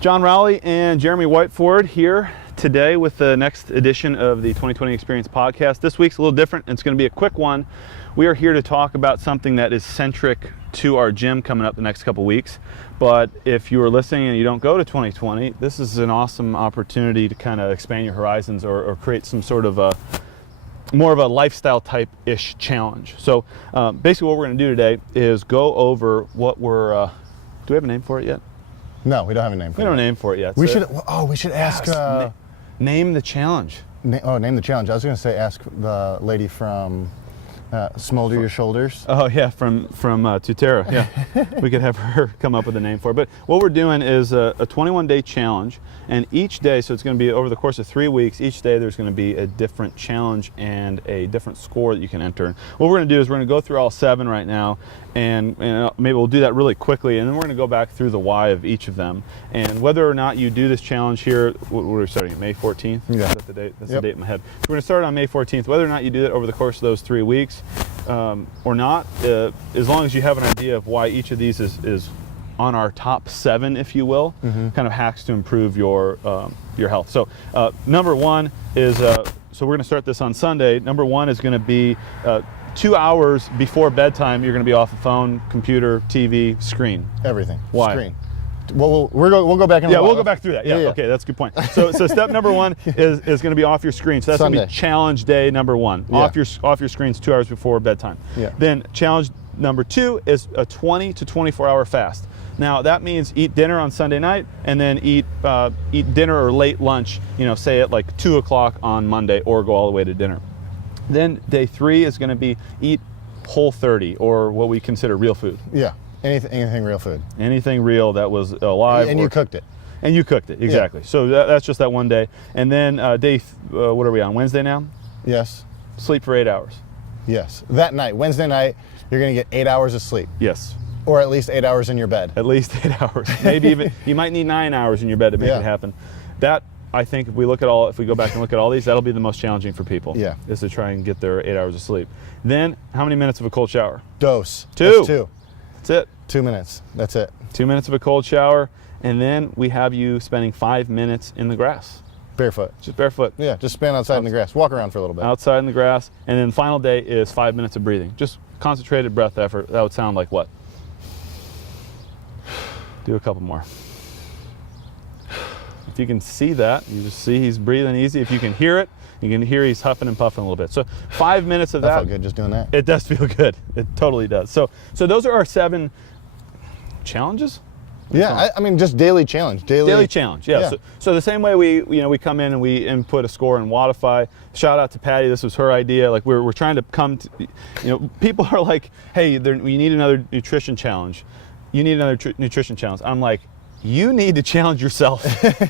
John Rowley and Jeremy Whiteford here today with the next edition of the 2020 Experience podcast. This week's a little different. It's going to be a quick one. We are here to talk about something that is centric to our gym coming up the next couple weeks. But if you are listening and you don't go to 2020, this is an awesome opportunity to kind of expand your horizons or create some sort of a more of a lifestyle type-ish challenge. So basically what we're going to do today is go over what we're, do we have a name for it yet? No, we don't have a name for it. We don't have a name for it yet. We should ask... name the challenge. Name the challenge. I was going to say ask the lady from Smolder Your Shoulders. Oh yeah, from Tutera. Yeah, we could have her come up with a name for it. But what we're doing is a 21-day challenge, and each day, so it's going to be over the course of 3 weeks. Each day there's going to be a different challenge and a different score that you can enter. What we're going to do is we're going to go through all 7 right now, and maybe we'll do that really quickly, and then we're going to go back through the why of each of them. And whether or not you do this challenge here, we're starting at May 14th. Yeah. Is that the date? That's the date in my head. We're going to start on May 14th. Whether or not you do it over the course of those 3 weeks or not, as long as you have an idea of why each of these is on our top 7, if you will, kind of hacks to improve your health. So number 1 is, so we're going to start this on Sunday. Number 1 is going to be 2 hours before bedtime. You're going to be off the phone, computer, TV, screen. Everything. Why? Screen. We'll go back in. We'll go back through that. Yeah. Okay, that's a good point. So step number 1 is going to be off your screen. So that's going to be challenge day number 1. Yeah. Off your screens 2 hours before bedtime. Yeah. Then challenge number 2 is a 20 to 24 hour fast. Now that means eat dinner on Sunday night and then eat dinner or late lunch, say at like 2 o'clock on Monday, or go all the way to dinner. Then day 3 is going to be eat Whole30, or what we consider real food. Yeah, anything real food. Anything real that was alive. And you cooked it. And you cooked it, exactly. Yeah. So that's just that one day. And then what are we on, Wednesday now? Yes. Sleep for 8 hours. Yes, that night, Wednesday night, you're going to get 8 hours of sleep. Yes. Or at least 8 hours in your bed. At least 8 hours. Maybe even, you might need 9 hours in your bed to make it happen. That, I think if we go back and look at all these, that'll be the most challenging for people. Yeah. Is to try and get their 8 hours of sleep. Then, how many minutes of a cold shower? Dose. 2. That's 2. That's it. 2 minutes. That's it. 2 minutes of a cold shower, and then we have you spending 5 minutes in the grass. Barefoot. Just barefoot. Yeah, just stand outside in the grass. Walk around for a little bit. Outside in the grass. And then the final day is 5 minutes of breathing. Just concentrated breath effort. That would sound like what? Do a couple more. If you can see that, you just see he's breathing easy. If you can hear it, you can hear he's huffing and puffing a little bit. So 5 minutes of that. That felt good just doing that. It does feel good. It totally does. So those are our 7 challenges. Yeah, I mean just daily challenge. Daily challenge. Yeah. So the same way we come in and we input a score in Wodify. Shout out to Patty. This was her idea. Like we're trying to come to, people are like, hey, we need another nutrition challenge. You need another nutrition challenge. I'm like, you need to challenge yourself.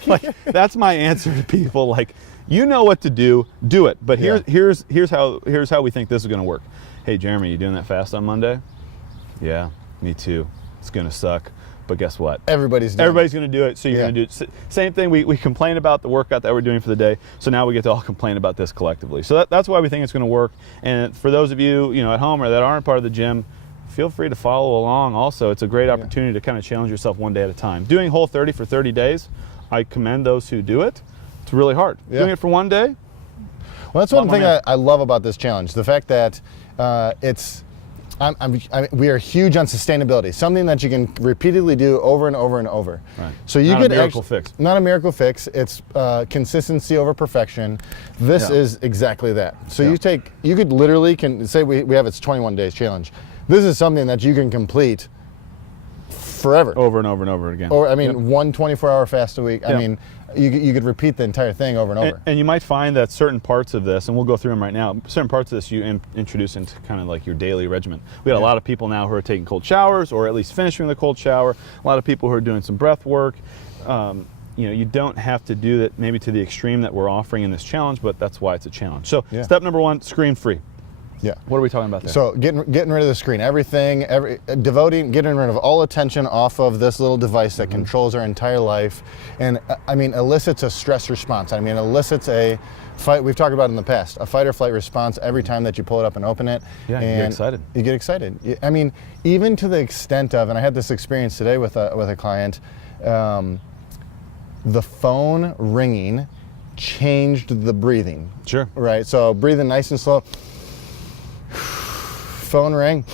Like that's my answer to people. Like, you know what to do it. But here's how we think this is going to work. Hey Jeremy, you doing that fast on Monday? Yeah, me too. It's going to suck. But guess what? Everybody's going to do it, so you're going to do it. Same thing, we complain about the workout that we're doing for the day, so now we get to all complain about this collectively. So that's why we think it's going to work. And for those of you, at home or that aren't part of the gym, feel free to follow along also. It's a great opportunity to kind of challenge yourself one day at a time. Doing Whole30 for 30 days, I commend those who do it. It's really hard. Yeah. Doing it for one day? Well, that's one thing I love about this challenge. The fact that we are huge on sustainability, something that you can repeatedly do over and over and over. Right. So you not a miracle fix. Not a miracle fix. It's consistency over perfection. This is exactly that. So you could literally say we have its 21 days challenge. This is something that you can complete forever. Over and over and over again. Or one 24-hour fast a week. I mean, you could repeat the entire thing over and over. And you might find that certain parts of this, and we'll go through them right now, certain parts of this you introduce into kind of like your daily regimen. We got a lot of people now who are taking cold showers, or at least finishing the cold shower. A lot of people who are doing some breath work. You don't have to do that maybe to the extreme that we're offering in this challenge, but that's why it's a challenge. So step number 1, screen free. Yeah. What are we talking about there? So getting rid of the screen, getting rid of all attention off of this little device that controls our entire life, and elicits a stress response. Elicits a fight. We've talked about it in the past, a fight or flight response every time that you pull it up and open it. Yeah, and you get excited. You get excited. Even to the extent of, and I had this experience today with a client. the phone ringing changed the breathing. Sure. Right. So breathing nice and slow. Phone rang.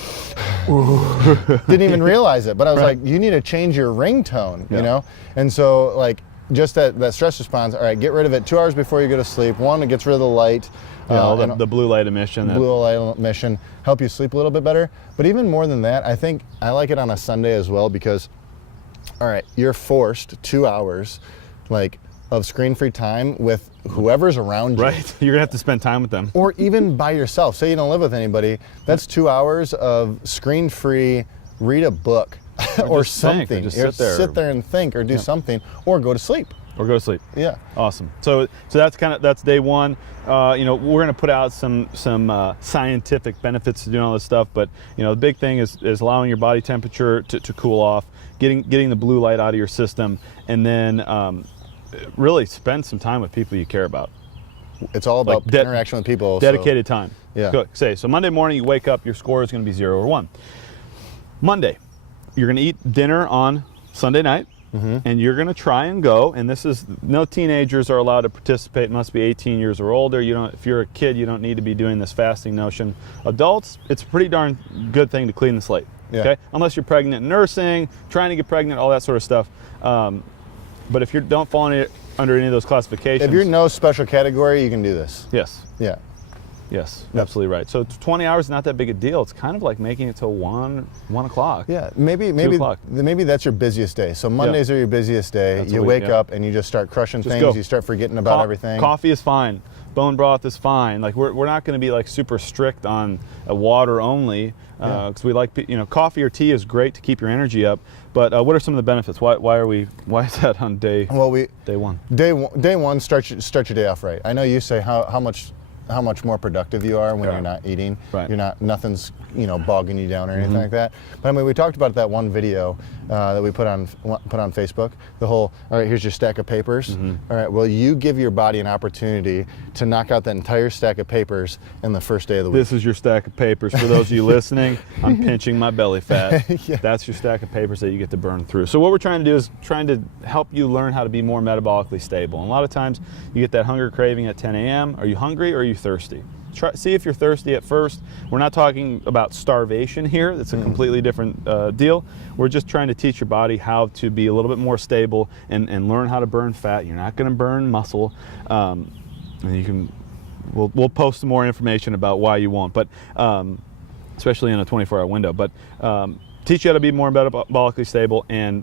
Didn't even realize it, but I was like, you need to change your ringtone, you know? And so like just that stress response, all right, get rid of it 2 hours before you go to sleep. One, it gets rid of the light. The blue light emission. Blue light emission, help you sleep a little bit better. But even more than that, I think I like it on a Sunday as well because, all right, you're forced 2 hours like of screen-free time with whoever's around you. Right, you're gonna have to spend time with them. Or even by yourself. Say you don't live with anybody, that's 2 hours of screen-free, read a book or something. Just or sit there and think or do something, or go to sleep. Or go to sleep. Yeah. Awesome. So that's day one. You know, we're going to put out some scientific benefits to doing all this stuff, but you know, the big thing is allowing your body temperature to cool off, getting the blue light out of your system, and then really spend some time with people you care about. It's all about like interaction with people. Dedicated time. Yeah. So Monday morning you wake up, your score is going to be 0 or 1. Monday, you're going to eat dinner on Sunday night. And you're going to try and go, and this is, no teenagers are allowed to participate, must be 18 years or older. You don't, if you're a kid, you don't need to be doing this fasting notion. Adults, it's a pretty darn good thing to clean the slate, okay? Unless you're pregnant and nursing, trying to get pregnant, all that sort of stuff. But if you don't fall under any of those classifications. If you're no special category, you can do this. Yes. Yeah. Yes, absolutely right. So 20 hours is not that big a deal. It's kind of like making it till 1 o'clock. Yeah, maybe that's your busiest day. So Mondays are your busiest day. That's you wake up and you just start crushing things. Go. You start forgetting about everything. Coffee is fine. Bone broth is fine. Like we're not going to be like super strict on water only because we like, you know, coffee or tea is great to keep your energy up. But what are some of the benefits? Why is that on day one? Day one, start your day off right. I know you say how much more productive you are when you're not eating. Right. You're not, nothing's, you know, bogging you down or anything like that. But I mean, we talked about that one video that we put on Facebook. The whole, all right, here's your stack of papers. All right, well, you give your body an opportunity to knock out that entire stack of papers in the first day of the week. This is your stack of papers. For those of you listening, I'm pinching my belly fat. That's your stack of papers that you get to burn through. So what we're trying to do is trying to help you learn how to be more metabolically stable. And a lot of times you get that hunger craving at 10 a.m. Are you hungry or are you thirsty? See if you're thirsty at first. We're not talking about starvation here. It's a completely different deal. We're just trying to teach your body how to be a little bit more stable and learn how to burn fat. You're not going to burn muscle. And you can, we'll post some more information about why you won't, but especially in a 24-hour window. But teach you how to be more metabolically stable and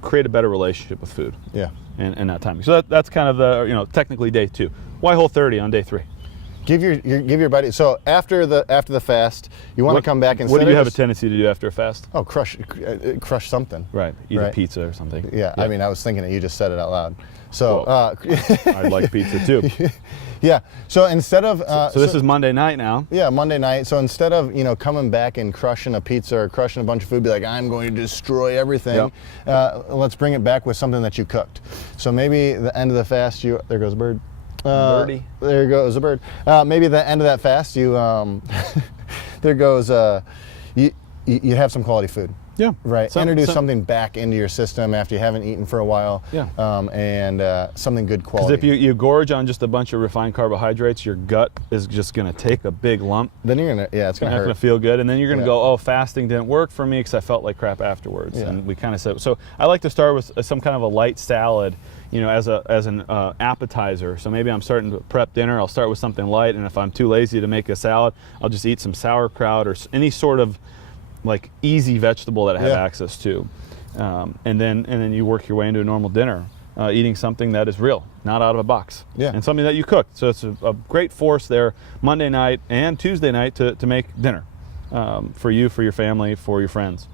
create a better relationship with food. Yeah. And that timing. So that's kind of the, you know, technically day 2. Why Whole30 on day 3? Give your body. So after the fast, you want to come back and. What do you have a tendency to do after a fast? Oh, crush something. Right. Eat a pizza or something. Yeah. I mean, I was thinking that you just said it out loud. So I'd like pizza too. Yeah. So instead of so this is Monday night now. Yeah, Monday night. So instead of, you know, coming back and crushing a pizza or crushing a bunch of food, be like, I'm going to destroy everything. Let's bring it back with something that you cooked. So maybe the end of the fast, there goes a bird. Birdie. There goes a bird. Maybe at the end of that fast, you there goes you have some quality food. Yeah. Right. Introduce something back into your system after you haven't eaten for a while. Yeah. And something good quality. Because if you gorge on just a bunch of refined carbohydrates, your gut is just going to take a big lump. Then you're gonna, it's gonna hurt. Not going to feel good, and then you're going to go, oh, fasting didn't work for me because I felt like crap afterwards. Yeah. And we kind of said, so I like to start with some kind of a light salad, you know, as an appetizer. So maybe I'm starting to prep dinner. I'll start with something light, and if I'm too lazy to make a salad, I'll just eat some sauerkraut or any sort of like easy vegetable that I have access to, and then you work your way into a normal dinner, eating something that is real, not out of a box, and something that you cooked. So it's a great force there Monday night and Tuesday night to make dinner for you, for your family, for your friends.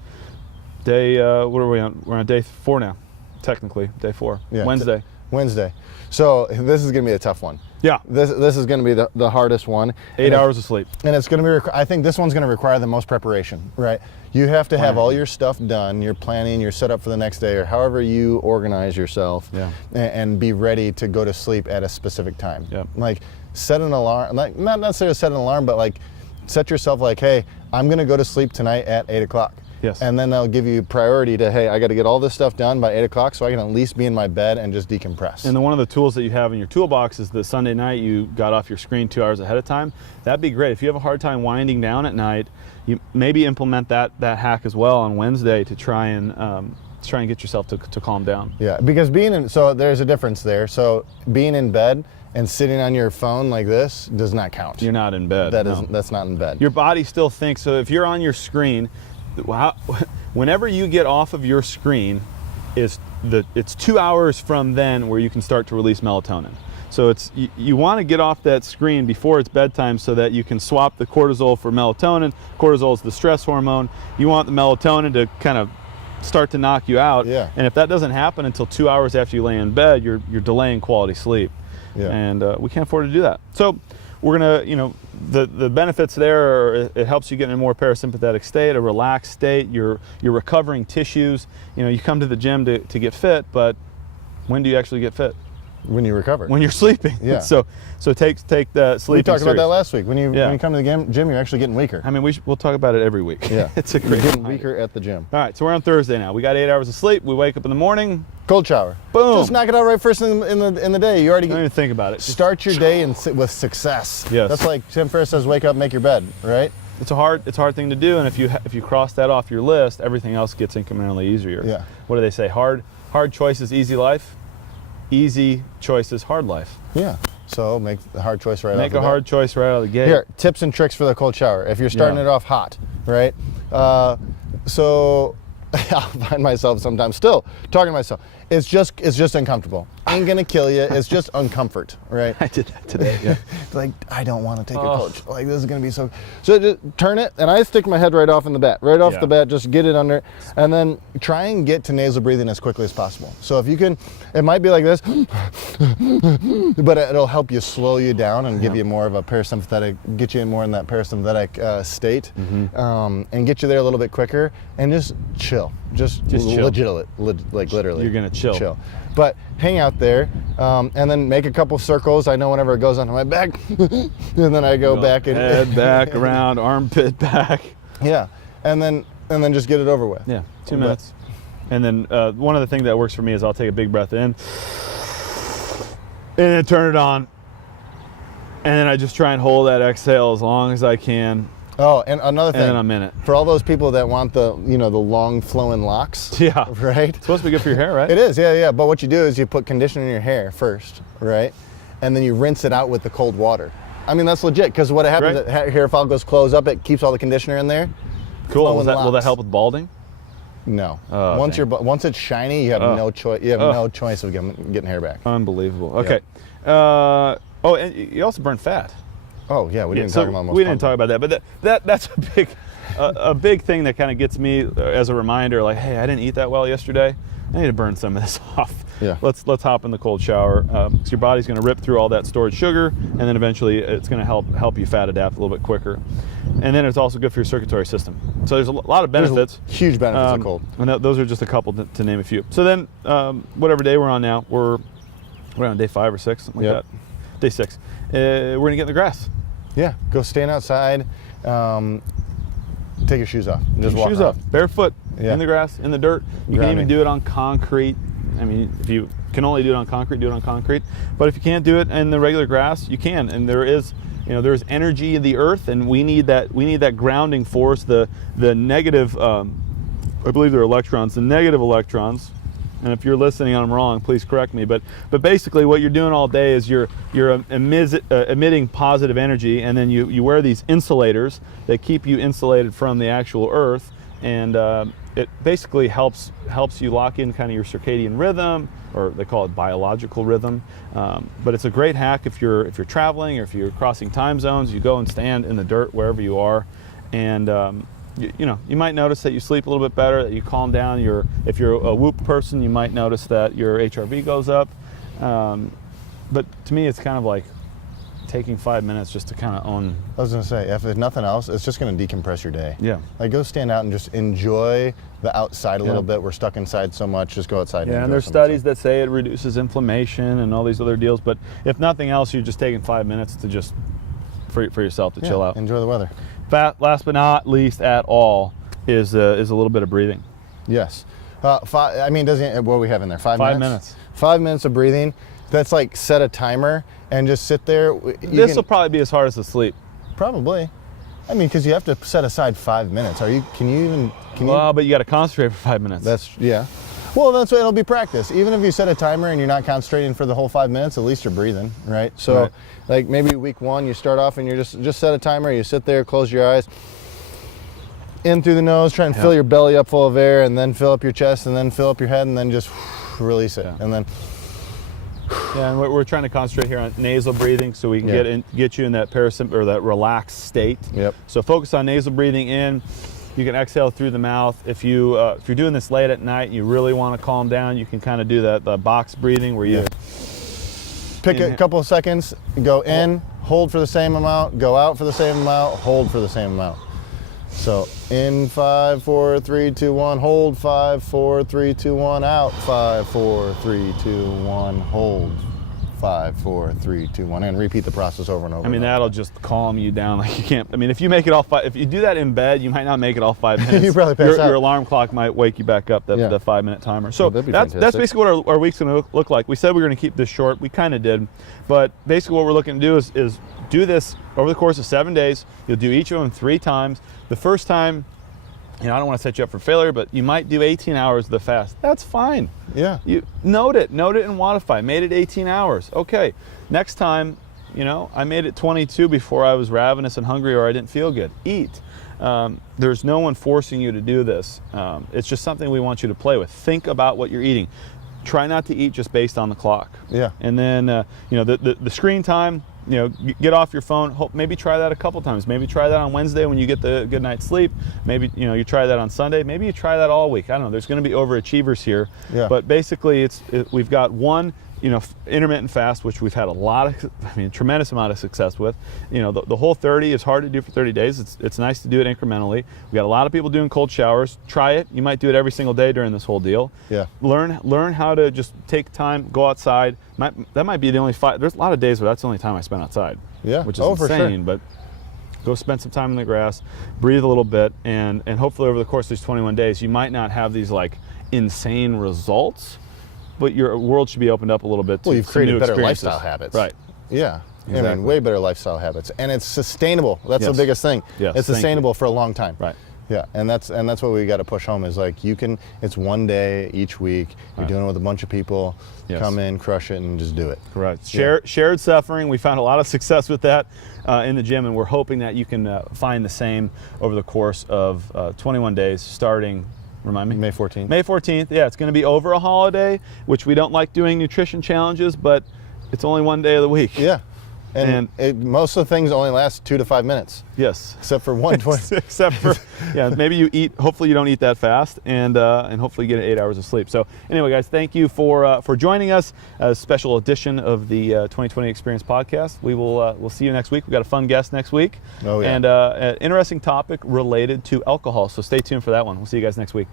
Day what are we on? We're on day 4 now, technically day 4. Yeah, Wednesday. So this is gonna be a tough one. Yeah. This is going to be the hardest one. 8 hours of sleep. And it's going to be, I think this one's going to require the most preparation, right? You have to have all your stuff done, you're planning, you're set up for the next day, or however you organize yourself, and be ready to go to sleep at a specific time. Like set an alarm, like not necessarily set an alarm, but like set yourself like, hey, I'm going to go to sleep tonight at 8 o'clock. Yes. And then they'll give you priority to, hey, I got to get all this stuff done by 8 o'clock so I can at least be in my bed and just decompress. And then one of the tools that you have in your toolbox is the Sunday night you got off your screen 2 hours ahead of time. That'd be great. If you have a hard time winding down at night, you maybe implement that hack as well on Wednesday to try and get yourself to calm down. Yeah, because so there's a difference there. So being in bed and sitting on your phone like this does not count. You're not in bed. That's not in bed. Your body still thinks, so if you're on your screen, whenever you get off of your screen, it's 2 hours from then where you can start to release melatonin. So you want to get off that screen before it's bedtime so that you can swap the cortisol for melatonin. Cortisol is the stress hormone. You want the melatonin to kind of start to knock you out. Yeah. And if that doesn't happen until 2 hours after you lay in bed, you're delaying quality sleep. Yeah. And we can't afford to do that. So we're gonna, the benefits there are it helps you get in a more parasympathetic state, a relaxed state. You're recovering tissues. You come to the gym to get fit, but when do you actually get fit? When you recover. When you're sleeping. Yeah. So take the sleeping. We talked about serious. that last week. When you come to the gym, you're actually getting weaker. I mean, we'll talk about it every week. Yeah. It's a You're great getting reminder. weaker at the gym. All right, so we're on Thursday now. We got 8 hours of sleep. We wake up in the morning. Cold shower. Boom. Just knock it out right first in the day. You already Don't even think about it. start your day with success. Yes. That's like Tim Ferriss says, wake up, make your bed, right? It's a hard thing to do, and if you cross that off your list, everything else gets incrementally easier. Yeah. What do they say? Hard choices, easy life. Easy choices, hard life. Yeah. So make the hard choice right off Make the a bat. hard choice right out of the gate. Here, tips and tricks for the cold shower. If you're starting Yeah. it off hot, right? So I'll find myself sometimes still talking to myself. It's just uncomfortable. Ain't gonna kill you. It's just uncomfort, right? I did that today. Yeah. It's like, I don't want to take a coach. Like, this is going to be so just turn it, and I stick my head right off in the bat. Right off Yeah. the bat, just get it under, and then try and get to nasal breathing as quickly as possible. So if you can, it might be like this, but it'll help you slow you down and give you more of a parasympathetic, get you more in that parasympathetic state, and get you there a little bit quicker, and just chill. Just chill. Like literally. You're gonna chill. But hang out there, and then make a couple circles. I know whenever it goes onto my back, and then I go back and head back around, armpit back. Yeah, and then just get it over with. Yeah, 2 minutes. And then one of the things that works for me is I'll take a big breath in, and then turn it on, and then I just try and hold that exhale as long as I can. Oh, and another thing. And then I'm in it. For all those people that want the long flowing locks. Yeah. Right? It's supposed to be good for your hair, right? It is, yeah. But what you do is you put conditioner in your hair first, right? And then you rinse it out with the cold water. I mean, that's legit, because what happens is hair follicles close up, it keeps all the conditioner in there. Cool. Will that help with balding? No. Oh, once it's shiny, you have no choice. You have no choice of getting hair back. Unbelievable. Okay. And you also burn fat. Oh yeah, we didn't talk about most. We didn't talk about that, but that's a big thing that kind of gets me as a reminder. Like, hey, I didn't eat that well yesterday. I need to burn some of this off. Yeah. Let's hop in the cold shower. Because your body's going to rip through all that stored sugar, and then eventually it's going to help you fat adapt a little bit quicker. And then it's also good for your circulatory system. So there's a lot of benefits. Huge benefits of cold. And those are just a couple to name a few. So then, whatever day we're on now, we're on day 5 or 6, something like that. Day 6. We're going to get in the grass. Yeah, go stand outside, take your shoes off, and just walk shoes around. off, barefoot, Yeah. in the grass, in the dirt. You can even do it on concrete. I mean, if you can only do it on concrete, do it on concrete. But if you can't do it in the regular grass, you can. And there is energy in the earth, and we need that grounding force. The negative, I believe they're electrons. The negative electrons. And if you're listening and I'm wrong, please correct me. But basically, what you're doing all day is you're emitting positive energy, and then you wear these insulators that keep you insulated from the actual earth, and it basically helps you lock in kind of your circadian rhythm, or they call it biological rhythm. But it's a great hack if you're traveling or if you're crossing time zones. You go and stand in the dirt wherever you are, and you might notice that you sleep a little bit better, that you calm down. If you're a Whoop person, you might notice that your HRV goes up. But to me, it's kind of like taking 5 minutes just to kind of own. I was gonna say, if there's nothing else, it's just gonna decompress your day. Yeah. Like, go stand out and just enjoy the outside a little bit. We're stuck inside so much. Just go outside. Yeah, and there's studies that say it reduces inflammation and all these other deals. But if nothing else, you're just taking 5 minutes to just for yourself to chill out. Enjoy the weather. Last but not least at all is a little bit of breathing. Yes. I mean, doesn't what do we have in there? 5 minutes? 5 minutes. 5 minutes of breathing. That's like set a timer and just sit there. This will probably be as hard as the sleep. Probably. I mean, because you have to set aside 5 minutes. Can you? Well, but you got to concentrate for 5 minutes. Yeah. Well, that's what it'll be practice. Even if you set a timer and you're not concentrating for the whole 5 minutes, at least you're breathing, right? So, right. Like maybe week 1, you start off and you're just set a timer. You sit there, close your eyes, in through the nose, try and fill your belly up full of air, and then fill up your chest, and then fill up your head, and then just release it, and then. Yeah, and we're trying to concentrate here on nasal breathing, so we can get you in that or that relaxed state. Yep. So focus on nasal breathing in. You can exhale through the mouth. If you're doing this late at night, and you really want to calm down, you can kind of do the box breathing where you pick a couple of seconds, go in, hold for the same amount, go out for the same amount, hold for the same amount. So in 5, 4, 3, 2, 1, hold. 5, 4, 3, 2, 1, out. 5, 4, 3, 2, 1, hold. 5, 4, 3, 2, 1, and repeat the process over and over. I mean, that'll just calm you down. Like you can't. I mean, if you make it all if you do that in bed, you might not make it all 5 minutes. You probably pass out. Your alarm clock might wake you back up. The 5-minute timer. So that's basically what our week's going to look like. We said we were going to keep this short. We kind of did, but basically what we're looking to do is do this over the course of 7 days. You'll do each of them 3 times. The first time, I don't want to set you up for failure, but you might do 18 hours of the fast. That's fine. Yeah. You note it and Wodify. Made it 18 hours. Okay. Next time, I made it 22 before I was ravenous and hungry or I didn't feel good. Eat. There's no one forcing you to do this. It's just something we want you to play with. Think about what you're eating. Try not to eat just based on the clock. Yeah. And then, the screen time, get off your phone. Maybe try that a couple times. Maybe try that on Wednesday when you get the good night's sleep. Maybe, you try that on Sunday. Maybe you try that all week. I don't know. There's going to be overachievers here. Yeah. But basically, we've got one, intermittent fast, which we've had tremendous amount of success with. The whole 30 is hard to do for 30 days. It's nice to do it incrementally. We got a lot of people doing cold showers. Try it. You might do it every single day during this whole deal. Yeah. Learn how to just take time, go outside. That might be the only there's a lot of days where that's the only time I spend outside. Yeah. Which is insane, for sure. But go spend some time in the grass, breathe a little bit, and hopefully over the course of these 21 days, you might not have these like insane results, but your world should be opened up a little bit to you've created new better experiences. lifestyle habits. Right. Yeah. Exactly. I mean, way better lifestyle habits. And it's sustainable. That's the biggest thing. Yes, it's sustainable for a long time. Right. Yeah, and that's what we got to push home is like it's one day each week. You're doing it with a bunch of people. Yes. Come in, crush it, and just do it. Correct. Shared suffering. We found a lot of success with that in the gym, and we're hoping that you can find the same over the course of 21 days starting, remind me? May 14th. May 14th. Yeah, it's going to be over a holiday, which we don't like doing nutrition challenges, but it's only one day of the week. Yeah. And most of the things only last 2 to 5 minutes. Yes. Except for 120. Except for, maybe you eat, hopefully you don't eat that fast, and hopefully you get 8 hours of sleep. So anyway, guys, thank you for joining us. A special edition of the 2020 Experience podcast. We'll see you next week. We've got a fun guest next week. Oh, yeah. And an interesting topic related to alcohol. So stay tuned for that one. We'll see you guys next week.